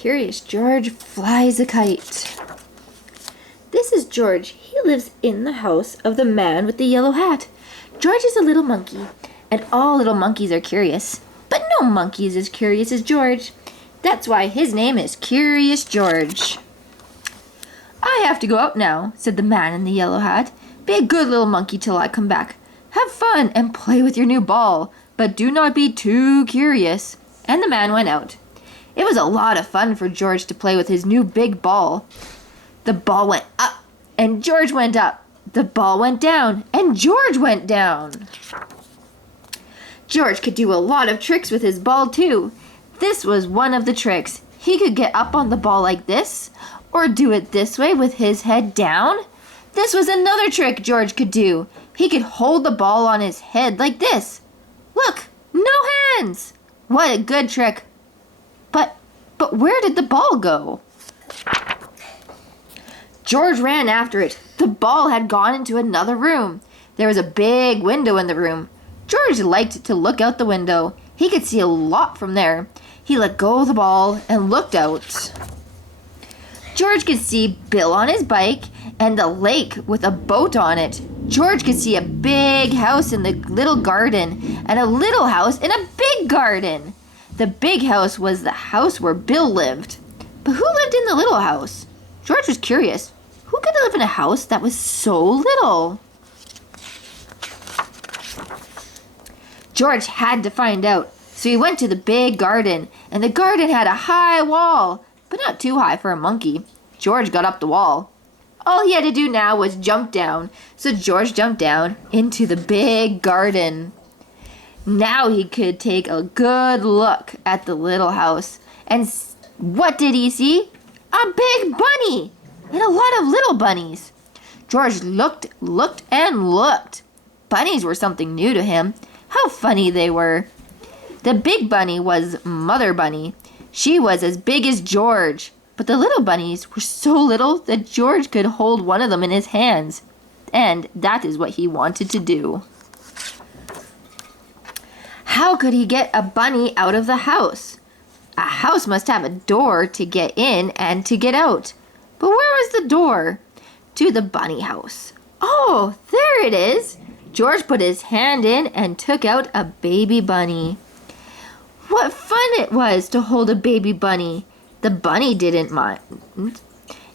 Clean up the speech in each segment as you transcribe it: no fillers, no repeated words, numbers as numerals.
Curious George flies a kite. This is George. He lives in the house of the man with the yellow hat. George is a little monkey, and all little monkeys are curious. But no monkey is as curious as George. That's why his name is Curious George. I have to go out now, said the man in the yellow hat. Be a good little monkey till I come back. Have fun and play with your new ball, but do not be too curious. And the man went out. It was a lot of fun for George to play with his new big ball. The ball went up, and George went up. The ball went down, and George went down. George could do a lot of tricks with his ball too. This was one of the tricks. He could get up on the ball like this, or do it this way with his head down. This was another trick George could do. He could hold the ball on his head like this. Look, no hands. What a good trick. But where did the ball go? George ran after it. The ball had gone into another room. There was a big window in the room. George liked to look out the window. He could see a lot from there. He let go of the ball and looked out. George could see Bill on his bike and the lake with a boat on it. George could see a big house in the little garden and a little house in a big garden. The big house was the house where Bill lived. But who lived in the little house? George was curious. Who could live in a house that was so little? George had to find out, so he went to the big garden, and the garden had a high wall, but not too high for a monkey. George got up the wall. All he had to do now was jump down, so George jumped down into the big garden. Now he could take a good look at the little house, and what did he see? A big bunny and a lot of little bunnies. George looked, and looked. Bunnies were something new to him. How funny they were. The big bunny was Mother Bunny. She was as big as George, but the little bunnies were so little that George could hold one of them in his hands, and that is what he wanted to do. How could he get a bunny out of the house? A house must have a door to get in and to get out. But where was the door to the bunny house? Oh, there it is. George put his hand in and took out a baby bunny. What fun it was to hold a baby bunny. The bunny didn't mind.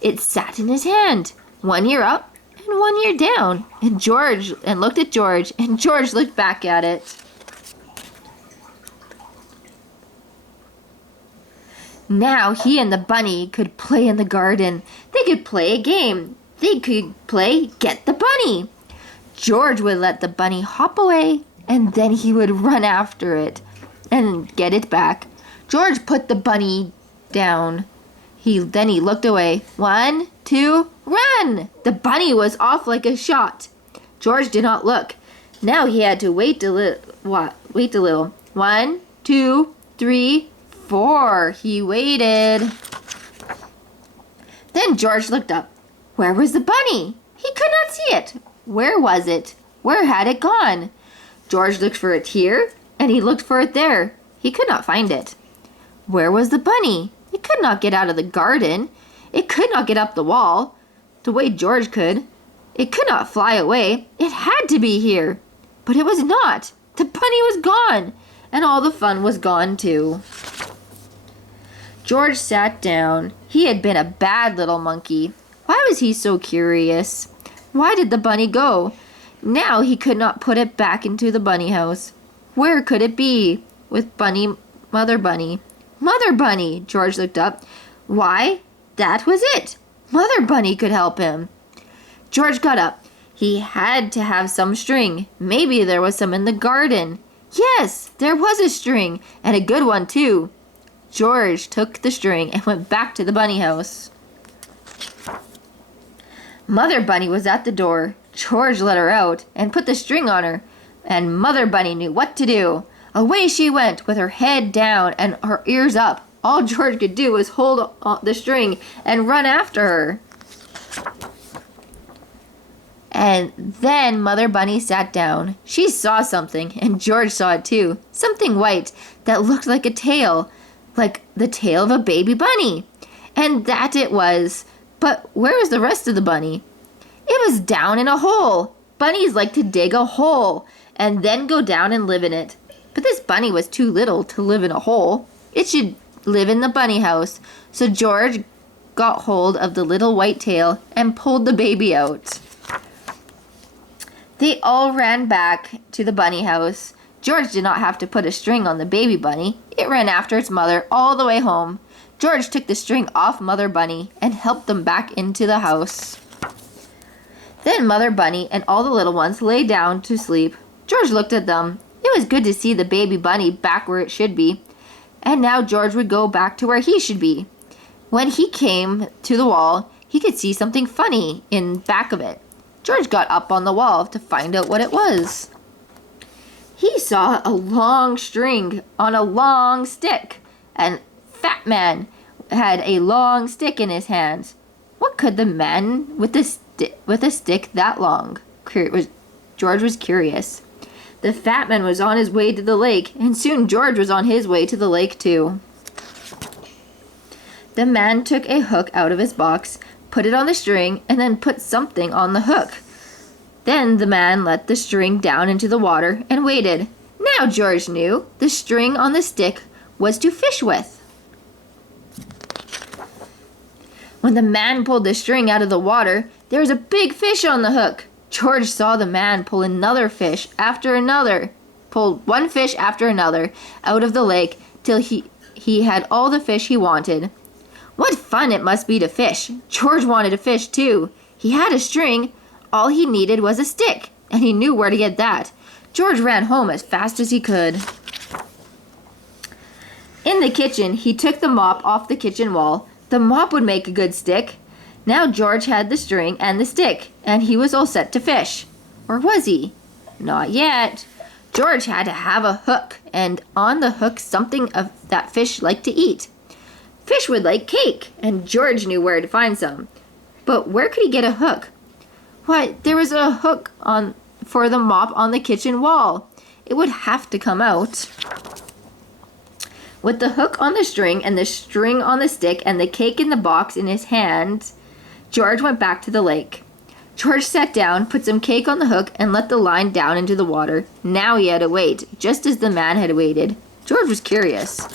It sat in his hand, one ear up and one ear down. And George looked at George, and George looked back at it. Now he and the bunny could play in the garden. They could play a game. They could play Get the Bunny. George would let the bunny hop away, and then he would run after it and get it back. George put the bunny down. Then he looked away. 1, 2, run! The bunny was off like a shot. George did not look. Now he had to wait a little. 1, 2, 3, 4. He waited. Then George looked up. Where was the bunny? He could not see it. Where was it? Where had it gone? George looked for it here, and he looked for it there. He could not find it. Where was the bunny? It could not get out of the garden. It could not get up the wall, the way George could. It could not fly away. It had to be here. But it was not. The bunny was gone, and all the fun was gone too. George sat down. He had been a bad little monkey. Why was he so curious? Why did the bunny go? Now he could not put it back into the bunny house. Where could it be? With Mother Bunny. Mother Bunny! George looked up. Why, that was it. Mother Bunny could help him. George got up. He had to have some string. Maybe there was some in the garden. Yes, there was a string, and a good one too. George took the string and went back to the bunny house. Mother Bunny was at the door. George let her out and put the string on her, and Mother Bunny knew what to do. Away she went with her head down and her ears up. All George could do was hold the string and run after her. And then Mother Bunny sat down. She saw something, and George saw it too. Something white that looked like a tail. like the tail of a baby bunny. And that it was. But where was the rest of the bunny? It was down in a hole. Bunnies like to dig a hole and then go down and live in it. But this bunny was too little to live in a hole. It should live in the bunny house. So George got hold of the little white tail and pulled the baby out. They all ran back to the bunny house. George did not have to put a string on the baby bunny. It ran after its mother all the way home. George took the string off Mother Bunny and helped them back into the house. Then Mother Bunny and all the little ones lay down to sleep. George looked at them. It was good to see the baby bunny back where it should be. And now George would go back to where he should be. When he came to the wall, he could see something funny in back of it. George got up on the wall to find out what it was. He saw a long string on a long stick, and Fat Man had a long stick in his hands. What could the man with a stick that long? George was curious. The Fat Man was on his way to the lake, and soon George was on his way to the lake too. The man took a hook out of his box, put it on the string, and then put something on the hook. Then the man let the string down into the water and waited. Now George knew the string on the stick was to fish with. When the man pulled the string out of the water, there was a big fish on the hook. George saw the man pull another fish after another, pulled one fish after another out of the lake till he had all the fish he wanted. What fun it must be to fish! George wanted to fish too. He had a string. All he needed was a stick, and he knew where to get that. George ran home as fast as he could. In the kitchen, he took the mop off the kitchen wall. The mop would make a good stick. Now George had the string and the stick, and he was all set to fish. Or was he? Not yet. George had to have a hook, and on the hook something of that fish liked to eat. Fish would like cake, and George knew where to find some. But where could he get a hook? Why, there was a hook for the mop on the kitchen wall. It would have to come out. With the hook on the string and the string on the stick and the cake in the box in his hand, George went back to the lake. George sat down, put some cake on the hook, and let the line down into the water. Now he had to wait, just as the man had waited. George was curious.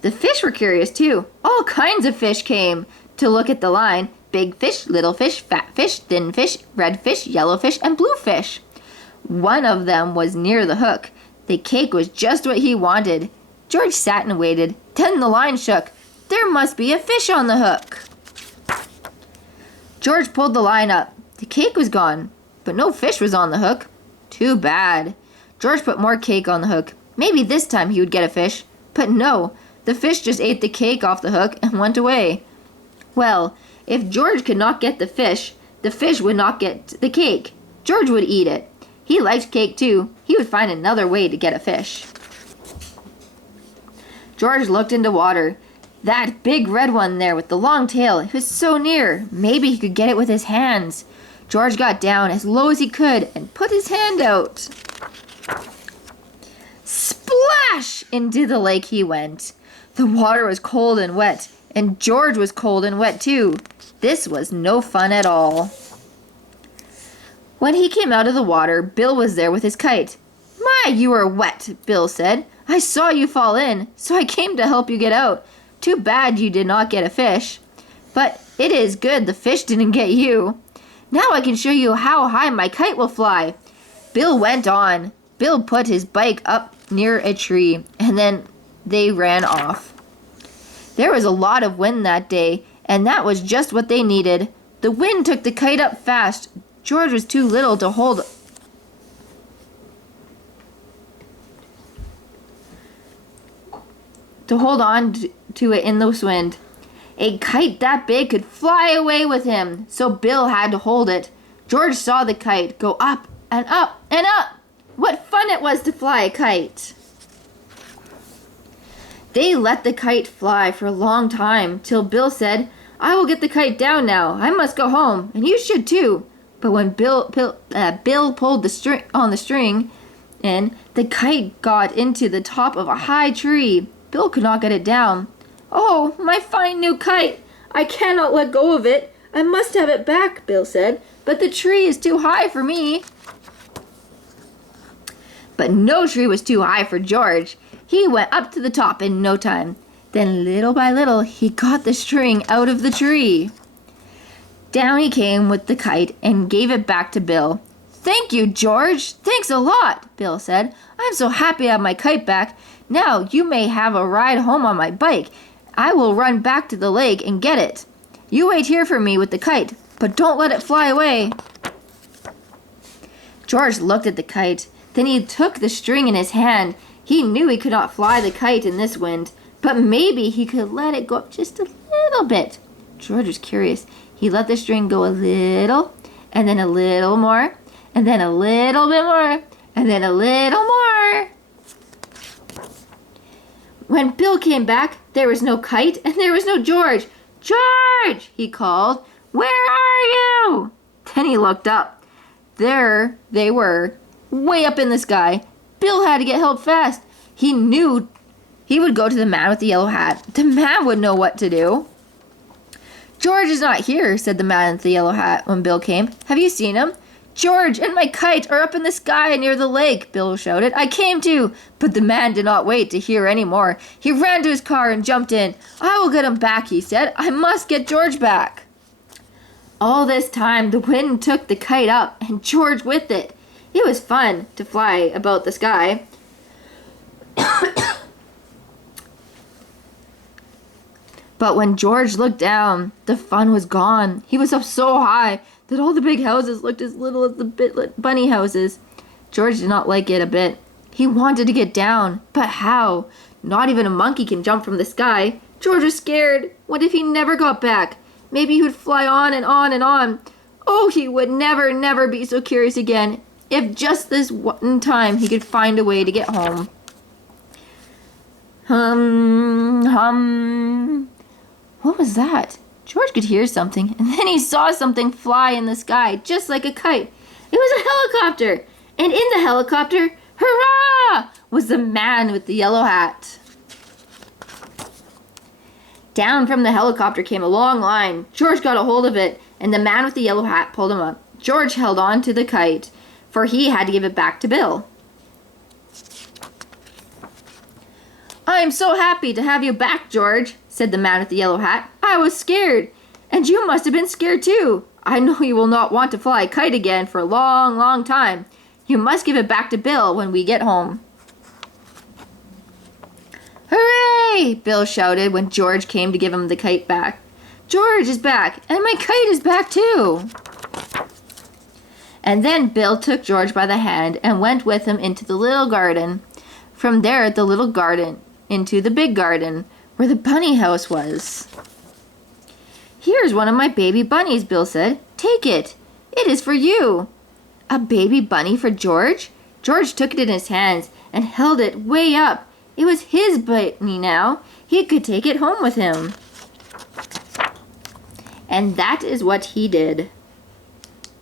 The fish were curious too. All kinds of fish came to look at the line. Big fish, little fish, fat fish, thin fish, red fish, yellow fish, and blue fish. One of them was near the hook. The cake was just what he wanted. George sat and waited. Then the line shook. There must be a fish on the hook. George pulled the line up. The cake was gone, but no fish was on the hook. Too bad. George put more cake on the hook. Maybe this time he would get a fish. But no, the fish just ate the cake off the hook and went away. Well, if George could not get the fish would not get the cake. George would eat it. He liked cake too. He would find another way to get a fish. George looked into water. That big red one there with the long tail, it was so near. Maybe he could get it with his hands. George got down as low as he could and put his hand out. Splash! Into the lake he went. The water was cold and wet, and George was cold and wet too. This was no fun at all. When he came out of the water, Bill was there with his kite. My, you are wet, Bill said. I saw you fall in, so I came to help you get out. Too bad you did not get a fish. But it is good the fish didn't get you. Now I can show you how high my kite will fly. Bill went on. Bill put his bike up near a tree, and then they ran off. There was a lot of wind that day, and that was just what they needed. The wind took the kite up fast. George was too little to hold on to it in the wind. A kite that big could fly away with him, so Bill had to hold it. George saw the kite go up and up and up. What fun it was to fly a kite! They let the kite fly for a long time, till Bill said, I will get the kite down now. I must go home, and you should too. But when Bill pulled the string, and the kite got into the top of a high tree. Bill could not get it down. "Oh, my fine new kite! I cannot let go of it. I must have it back," Bill said. "But the tree is too high for me." But no tree was too high for George. He went up to the top in no time. Then little by little, he got the string out of the tree. Down he came with the kite and gave it back to Bill. "Thank you, George. Thanks a lot," Bill said. "I'm so happy I have my kite back. Now you may have a ride home on my bike. I will run back to the lake and get it. You wait here for me with the kite, but don't let it fly away." George looked at the kite. Then he took the string in his hand. He knew he could not fly the kite in this wind, but maybe he could let it go up just a little bit. George was curious. He let the string go a little, and then a little more, and then a little bit more, and then a little more. When Bill came back, there was no kite and there was no George. "George!" he called. "Where are you?" Then he looked up. There they were, way up in the sky. Bill had to get help fast. He knew he would go to the man with the yellow hat. The man would know what to do. "George is not here," said the man with the yellow hat when Bill came. "Have you seen him?" "George and my kite are up in the sky near the lake," Bill shouted. "I came to." But the man did not wait to hear any more. He ran to his car and jumped in. "I will get him back," he said. "I must get George back." All this time, the wind took the kite up and George with it. It was fun to fly about the sky. But when George looked down, the fun was gone. He was up so high that all the big houses looked as little as the bunny houses. George did not like it a bit. He wanted to get down, but how? Not even a monkey can jump from the sky. George was scared. What if he never got back? Maybe he would fly on and on and on. Oh, he would never, never be so curious again. If just this one time he could find a way to get home. Hum. What was that? George could hear something, and then he saw something fly in the sky, just like a kite. It was a helicopter, and in the helicopter, hurrah, was the man with the yellow hat. Down from the helicopter came a long line. George got a hold of it, and the man with the yellow hat pulled him up. George held on to the kite, for he had to give it back to Bill. "I am so happy to have you back, George," said the man with the yellow hat. "I was scared, and you must have been scared too. I know you will not want to fly a kite again for a long, long time. You must give it back to Bill when we get home." "Hooray!" Bill shouted when George came to give him the kite back. "George is back, and my kite is back too." And then Bill took George by the hand and went with him into the little garden. From there, the little garden into the big garden, where the bunny house was. "Here's one of my baby bunnies," Bill said. "Take it. It is for you." A baby bunny for George? George took it in his hands and held it way up. It was his bunny now. He could take it home with him. And that is what he did.